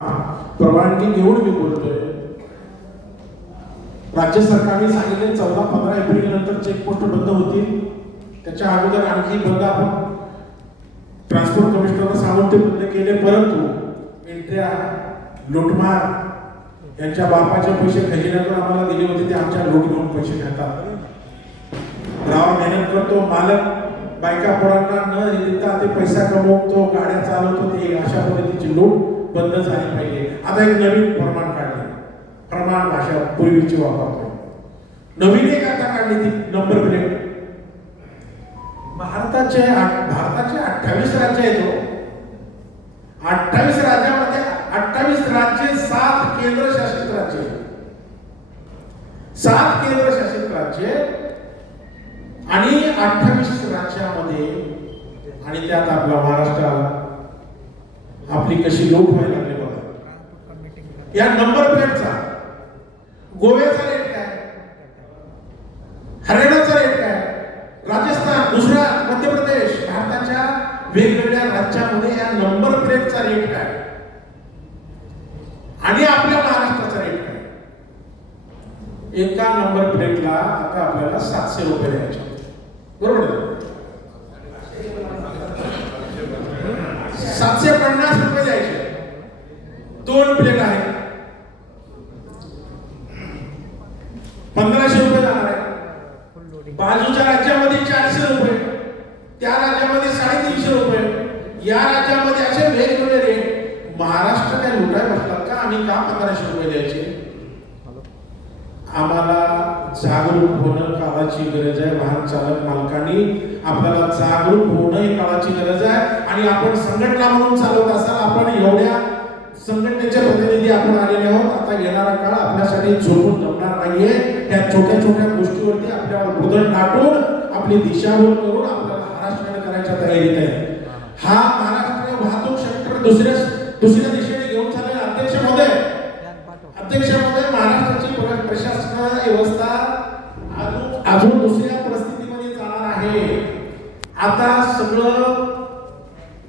परवानगी घेऊन मी बोलतोय। राज्य सरकारने सांगितले 14-15 एप्रिल नंतर चेकपोस्ट बंद होतील, त्याच्या अगोदर आणखी बंद आपण ट्रान्सपोर्ट कमिशनरला सांगून ते बंद केले, परंतु एंट्र्या लुटमार यांच्या बापाचे पैसे खजिन्यातून आम्हाला दिले होते, ते आमच्या लूट घेऊन पैसे घेतात। गावात मेहनत करतो, मालक बायका पोरांना न देता ते पैसा कमवतो, गाड्या चालवतो, ते अशा पद्धतीची लूट बंद झाली पाहिजे। आता एक नवीन फरमान काढले, प्रमाण भाषा पूर्वीची वापरतो, नवीन एक आता काढली ती नंबर प्लेट। भारताचे 28 राज्य आहेत, 28 राज्यामध्ये 28 राज्य 7 केंद्रशासित राज्य, 7 केंद्रशासित राज्य आणि 28 राज्यामध्ये, आणि त्यात आपला महाराष्ट्र आला। आपली कशी लूट व्हायला लागली बघा या नंबर प्लेटचा। गोव्याचा रेट काय, हरियाणाचा रेट काय, राजस्थान, गुजरात, मध्य प्रदेश, भारताच्या वेगवेगळ्या राज्यामध्ये या नंबर प्लेटचा रेट काय आणि आपल्या महाराष्ट्राचा रेट काय। एका नंबर प्लेटला आता आपल्याला 700 रुपये द्यायचे, बरोबर? 750 रुपये द्यायचे, 2 प्लेट आहे, 1500 रुपये जाणार आहे। बाजूच्या राज्यामध्ये 400 रुपये, त्या राज्यामध्ये 350 रुपये, या राज्यामध्ये असे वेगवेगळे रेट। महाराष्ट्र काय लुटाय बसतात का? आम्ही का 1500 रुपये द्यायचे? आम्हाला जागरूक होणं काळाची गरज आहे। वाहन चालक मालकांनी आपल्याला जागरूक होणं ही काळाची गरज आहे। आणि आपण संघटना म्हणून चालवत असाल, आपण एवढ्या संघटनेचे प्रतिनिधी आपण आलेले आहोत। आता येणारा काळ आपल्यासाठी झोपून जमणार नाहीये। त्या छोट्या छोट्या गोष्टीवरती आपल्याला बुधन टाकून आपली दिशाभूल करून आपल्याला हरासमेंट करायच्या तयारीत आहे। हा महाराष्ट्र वाहतूक सेक्टर दुसऱ्या दिशेने घेऊन चाललेला अध्यक्ष महोदय महाराष्ट्राची प्रशासन व्यवस्था अजून दुसऱ्या परिस्थितीमध्ये जाणार आहे। आता सगळं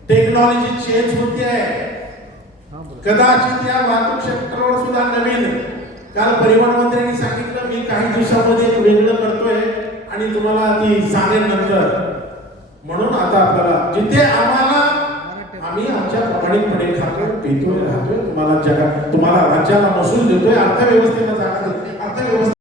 टेक्नॉलॉजी चेंज होते आहे। कदाचित या वाहतूक सेक्टरवर सुद्धा नवीन, काल परिवहन मंत्र्यांनी सांगितलं मी काही दिवसामध्ये एक वेगळं करतोय आणि तुम्हाला ती सांगेन नंतर। म्हणून आता आपल्याला जिथे आम्ही आमच्या प्रामाणिकपणे खातो, पितोय, राहतोय, तुम्हाला राज्याला महसूल देतोय, अर्थव्यवस्थेला जागा देतोय, अर्थव्यवस्था